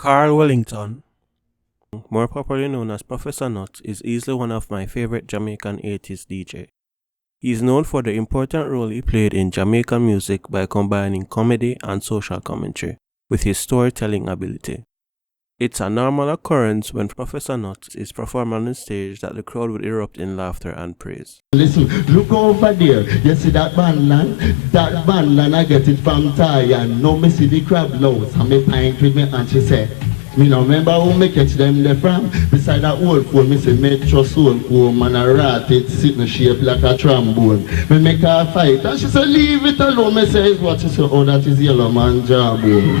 Carl Wellington, more popularly known as Professor Nut, is easily one of my favorite Jamaican 80s DJ. He is known for the important role he played in Jamaican music by combining comedy and social commentary with his storytelling ability. It's a normal occurrence when Professor Nut is performing on the stage that the crowd would erupt in laughter and praise. Listen, look over there. You see that bandland? That bandland, I get it from Thailand. No, me see the crab loads. And me pint with me and she said, me no remember who me catch them there from. Beside that old phone, me say Metro Soul home and a rat it sitting shape like a trombone. Me make her fight and she said leave it alone. Me say it's what she say, oh that is yellow man jawbone.